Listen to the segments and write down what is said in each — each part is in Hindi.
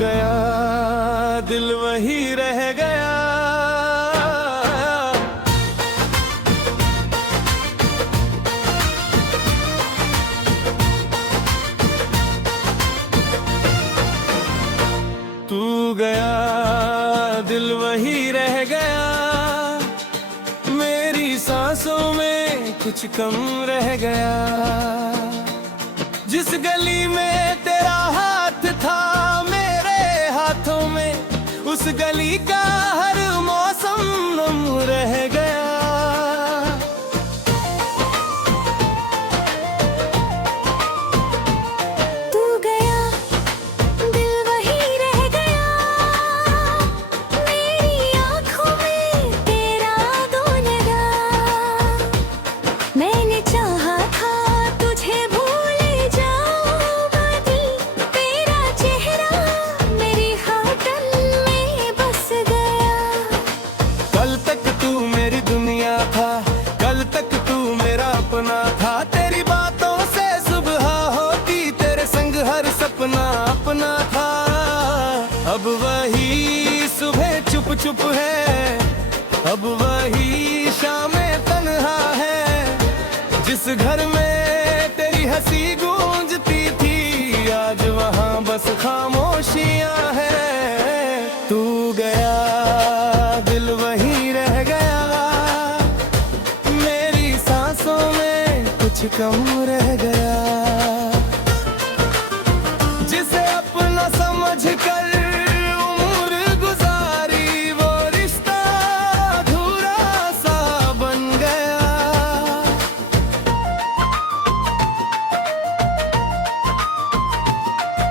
गया दिल वही रह गया। तू गया दिल वही रह गया। मेरी सांसों में कुछ कम रह गया। जिस गली में तेरा हाथ था मेरे हाथों में, उस गली का हर मौसम नम रह गया। तू गया दिल वही रह गया। मेरी आँखों में तेरा दो लगा। मैंने चाहा था तुझे भूल जाऊं बाकी, तेरा चेहरा मेरी हाथन में बस गया। कल तक तू मेरी दुनिया था, कल तक तू मेरा अपना था। तेरी बातों से सुबह होती, तेरे संग हर सपना अपना था। अब वही सुबह चुप चुप है, अब वही शामें तन्हा है। जिस घर में तेरी हंसी गूंजती थी, आज वहाँ बस खामोशियाँ हैं। तू गया दिल वही रह गया। मेरी सांसों में कुछ कम रह गया। जिसे अपना समझ कर उम्र गुजारी, वो रिश्ता अधूरा सा बन गया।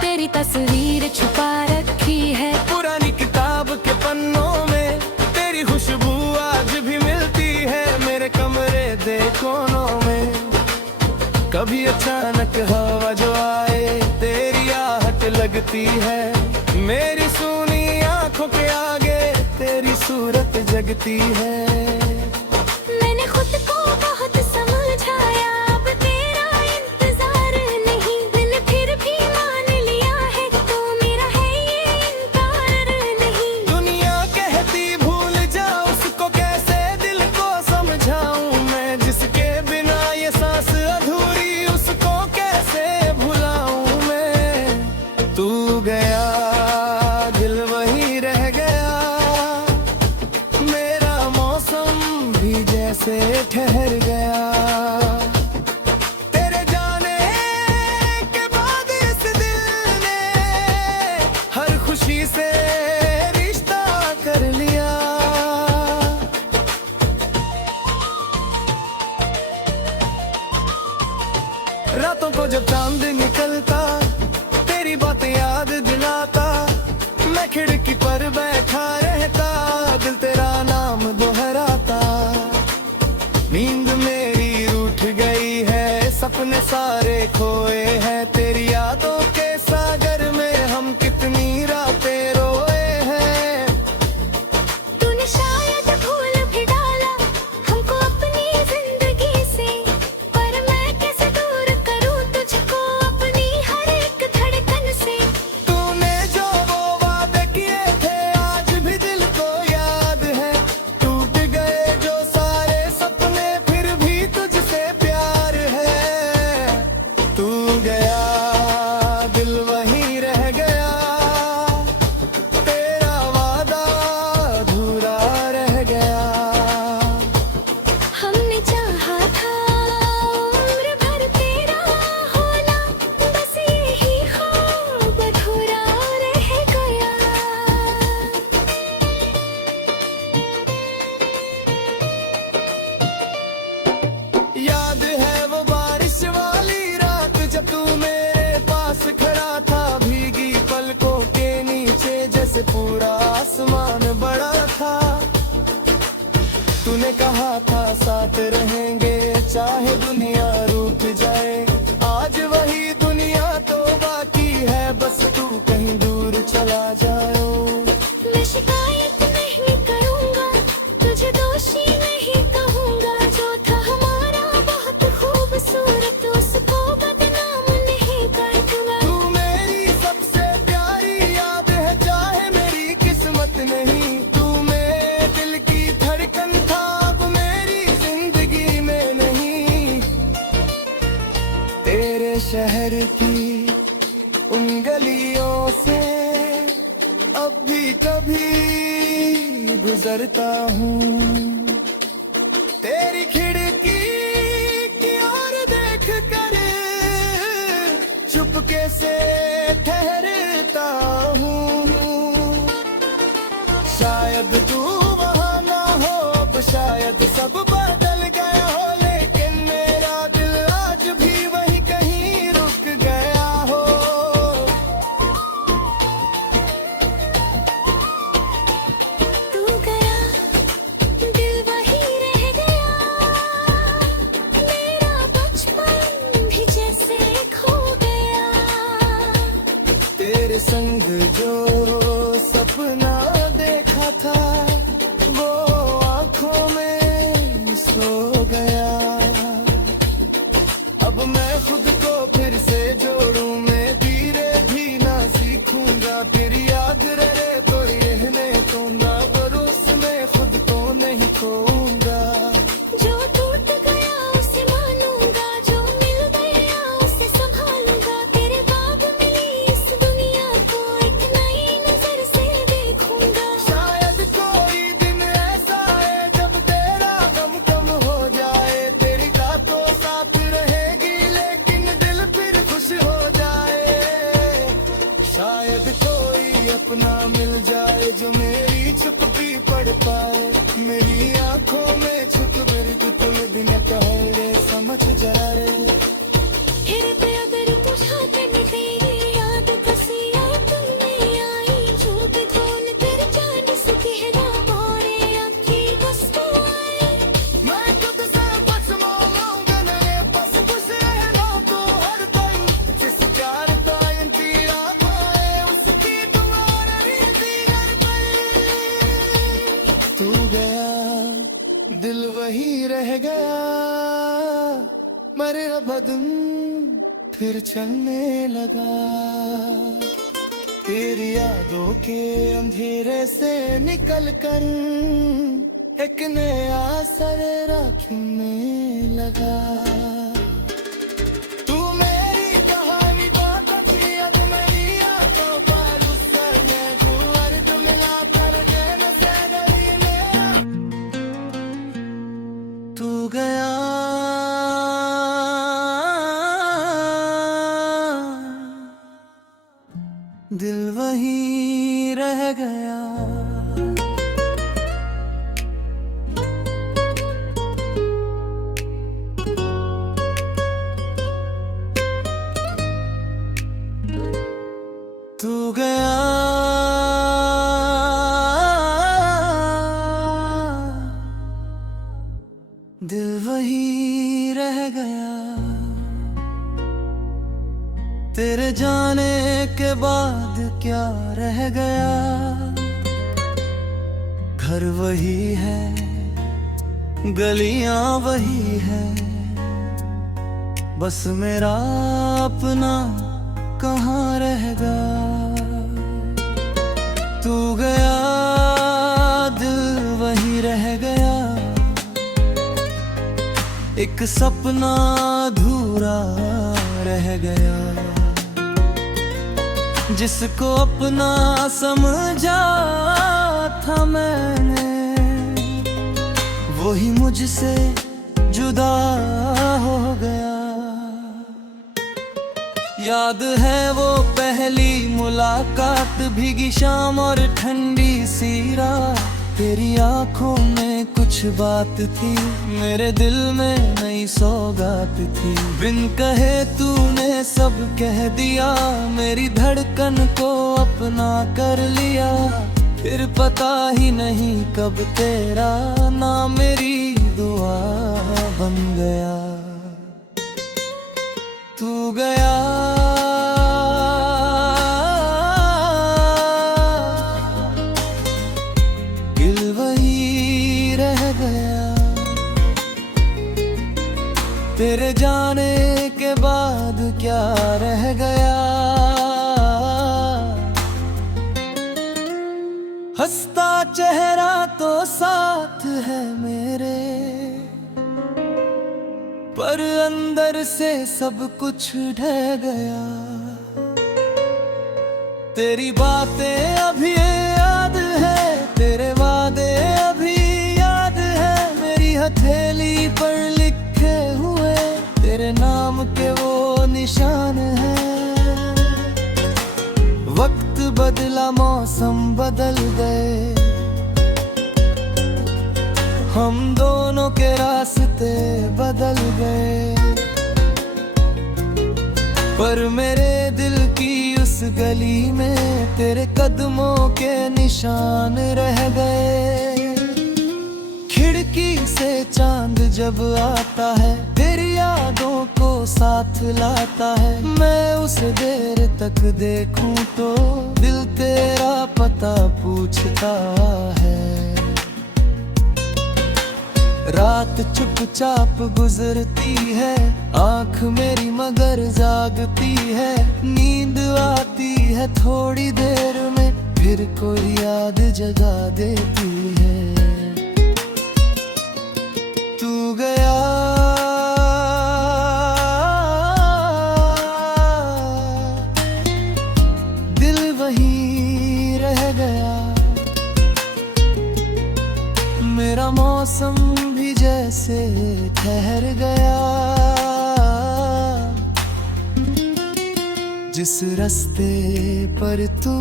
तेरी तस्वीर छुपा रखी है पुरानी किताब के पन्नों में, तेरी खुशबू आज भी मिलती है मेरे कमरे दे कोनों में। कभी अचानक हवा जो आए, तेरी आहट लगती है। मेरी सूनी आंखों के आगे तेरी सूरत जगती है। मैंने खुद को बहुत समझाया, अब तेरा इंतजार नहीं। दिल फिर भी मान लिया है, तू मेरा है ये इनकार नहीं। दुनिया कहती भूल जा उसको, कैसे दिल को समझाऊं मैं। जिसके बिना ये सांस अधूरी, उसको कैसे भुलाऊं मैं। तू गया दिल वही रह गया। मेरा मौसम भी जैसे ठहर गया। तेरे जाने के बाद इस दिल ने हर खुशी से रिश्ता कर लिया। रातों को जब चांद निकलता, तेरी बातें याद दिलाता। मैं खिड़की पर बैठा रहता, दिल तेरा नाम दोहराता। नींद मेरी रूठ गई है, सपने सारे खोए हैं। तेरी यादों के सागर में हम कितनी रातें रोए हैं। तूने शायद भूल भी डाला हमको अपनी जिंदगी से, पर मैं कैसे दूर करूं तुझको अपनी हर एक धड़कन से। तूने जो वो वादे किए थे, आज भी दिल को याद है। टूट गए जो सारे सपने, फिर भी तुझसे प्यार है। तू गया दिल वही रह गया। तेरा वादा अधूरा रह गया। हमने चाहा था उम्र भर तेरा होना, बस यही ख्वाब अधूरा रह गया। याद है वो बारिश वाली रात, जब तू मेरे पास खड़ा था। भीगी पलकों के नीचे जैसे पूरा आसमान बड़ा था। तूने कहा था साथ रहेंगे चाहे दुनिया रूठ जाए। आज वही दुनिया तो बाकी है, बस तू कहीं दूर चला जाओ। मैं शिकायत नहीं करूंगा, तुझे दोषी नहीं कहूंगा। जो था हमारा बहुत खूबसूरत, उसको बदनाम नहीं करूंगा। तू मेरी सबसे प्यारी याद है। करता हूँ। तेरी खिड़की की ओर देख कर चुपके से ठहरता हूँ। शायद तू वहाँ ना हो, अब शायद सब बदल गया हो, लेकिन मेरा दिल आज भी वहीं कहीं रुक गया हो। तू गया, दिल वही रह गया, मेरा बचपन भी जैसे खो गया। तेरे संग जो सपना देखा था वो आंखों में सो गया। अब मैं खुद को फिर से जोड़ूं, मैं धीरे भी ना सीखूंगा। फिर याद रहे तो रहने दूंगा, पर उसमें खुद को नहीं खोऊंगा। जो टूट गया उसे मानूंगा, जो मिल गया उसे संभालूंगा। तेरे बाद मिली इस दुनिया को एक नई नजर से देखूंगा। शायद कोई दिन ऐसा है जब तेरा गम कम हो जाए, तेरी रातों साथ रहेगी लेकिन दिल फिर खुश हो जाए। शायद कोई अपना मिल जाए जो मेरी चुप भी पढ़ पाए, मेरी आंखों में छुप मेरी तुम बिना कहे समझ जाए। फिर भी अगर तुझा कर तेरी याद कसी आए तुम नहीं आई, जो भी धोल तेरे जाने से गहरा बोरे आखी बस तो आए। मैं खुद से बस मांगूंगा नए बस खुश रहना तो हर टाइम, जिस प्यार का इंतजार पाए उसकी दुआ रहती हर पल। तू गया, दिल वही रह गया, मरे बदन फिर चलने लगा। तेरी यादों के अंधेरे से निकल कर एक नया सवेरा खिलने लगा। तू मेरी कहानी का तस्वीर मेरी आंखों पर उस सर में जो अर्थ मिला कर जैन से गली में तू गया। दिल वही रह गया। तू गया, दिल वही रह गया। तेरे जाने के बाद क्या रह गया, घर वही है, गलियां वही है, बस मेरा अपना कहाँ रहेगा। तू गया, दिल वही रह गया, एक सपना अधूरा रह गया। जिसको अपना समझा था मैंने, वही मुझसे जुदा हो गया। याद है वो पहली मुलाकात, भीगी शाम और ठंडी सी रात। तेरी आंखों में कुछ बात थी, मेरे दिल में नई सौगात थी। बिन कहे तूने सब कह दिया, मेरी धड़कन को अपना कर लिया। फिर पता ही नहीं कब तेरा नाम मेरी दुआ बन गया। तू गया, दिल वही रह गया। तेरे जाने के बाद क्या रह गया। हंसता चेहरा तो साथ है मेरे, पर अंदर से सब कुछ ढह गया। तेरी बातें अभी याद है, तेरे वादे अब बदला मौसम बदल गए, हम दोनों के रास्ते बदल गए। पर मेरे दिल की उस गली में तेरे कदमों के निशान रह गए। खिड़की से चांद जब आता है, तेरी यादों को साथ लाता है। मैं उसे देर तक देखूं तो दिल तेरा पता पूछता है। रात चुपचाप गुजरती है, आंख मेरी मगर जागती है। नींद आती है थोड़ी देर में, फिर कोई याद जगा देती है। तू गया दिल वहीं रह गया, मेरा मौसम भी जैसे ठहर गया। जिस रास्ते पर तू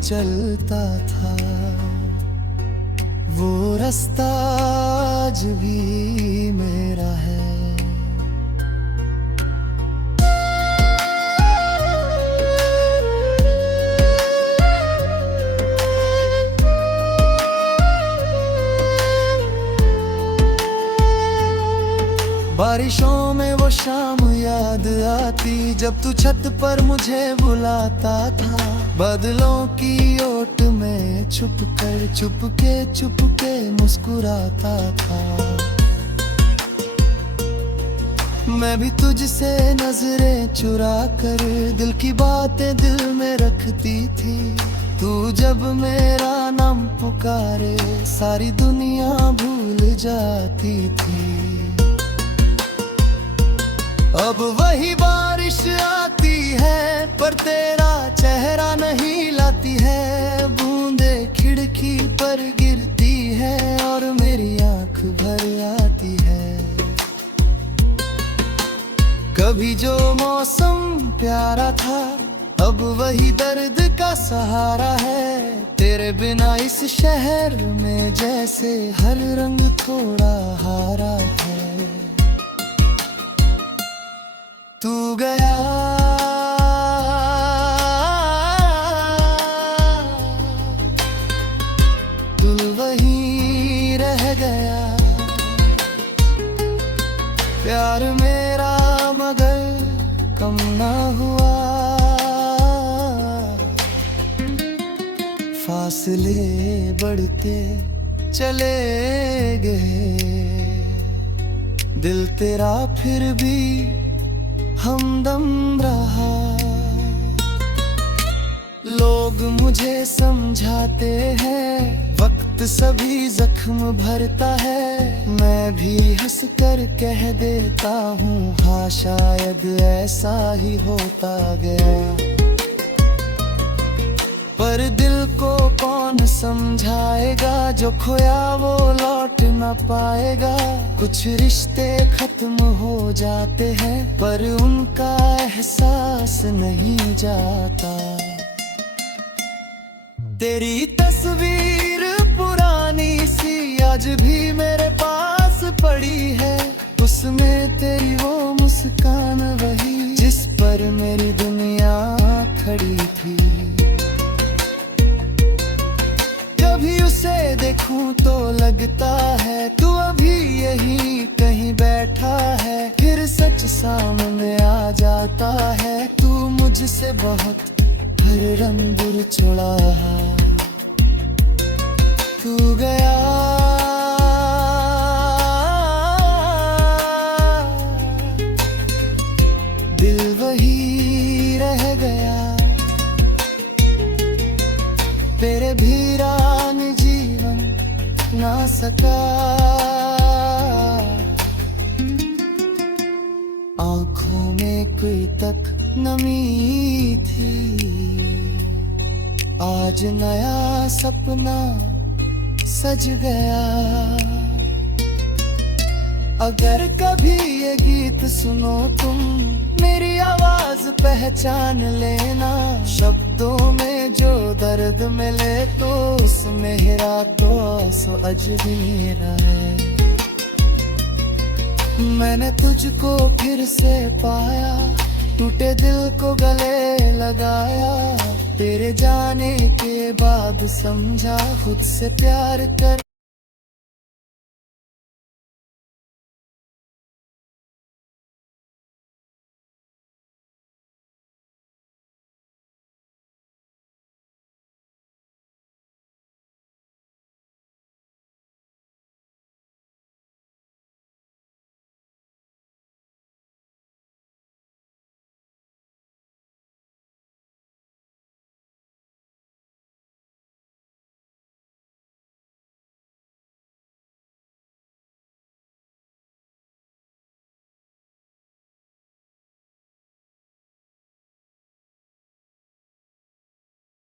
चलता था, वो रास्ता आज भी मेरा है। बारिशों में वो शाम याद आती, जब तू छत पर मुझे बुलाता था। बादलों की ओट में चुपके मुस्कुराता था। मैं भी तुझसे नजरें चुरा कर दिल की बातें दिल में रखती थी। तू जब मेरा नाम पुकारे, सारी दुनिया भूल जाती थी। अब वही बारिश आती है, पर तेरा चेहरा नहीं लाती है। बूंदे खिड़की पर गिरती है और मेरी आंख भर आती है। कभी जो मौसम प्यारा था, अब वही दर्द का सहारा है। तेरे बिना इस शहर में जैसे हर रंग थोड़ा हारा है। तू गया तू वहीं रह गया, प्यार मेरा मगर कम ना हुआ। फासले बढ़ते चले गए, दिल तेरा फिर भी हमदम रहा। लोग मुझे समझाते हैं, वक्त सभी जख्म भरता है। मैं भी हंस कर कह देता हूँ, हाँ शायद ऐसा ही होता गया। पर दिल को कौन समझाएगा, जो खोया वो लौट न पाएगा। कुछ रिश्ते खत्म हो जाते हैं, पर उनका एहसास नहीं जाता। तेरी तस्वीर पुरानी सी आज भी मेरे पास पड़ी है। उसमें तेरी वो मुस्कान वही, जिस पर मेरी दुनिया खड़ी थी। कभी उसे देखूं तो लगता है तू अभी यहीं कहीं बैठा है। फिर सच सामने आ जाता है, तू मुझसे बहुत हर रंग दूर छोड़ा। तू गया दिल वही रह गया, तेरे भीरान जीवन ना सका। आंखों में कोई तक नमी थी, आज नया सपना सज गया। अगर कभी ये गीत सुनो तुम, मेरी आवाज पहचान लेना। शब्दों में जो दर्द मिले तो उसमें हीरा तो सो अजमेरा है। मैंने तुझको फिर से पाया, टूटे दिल को गले लगाया। तेरे जाने के बाद समझा खुद से प्यार कर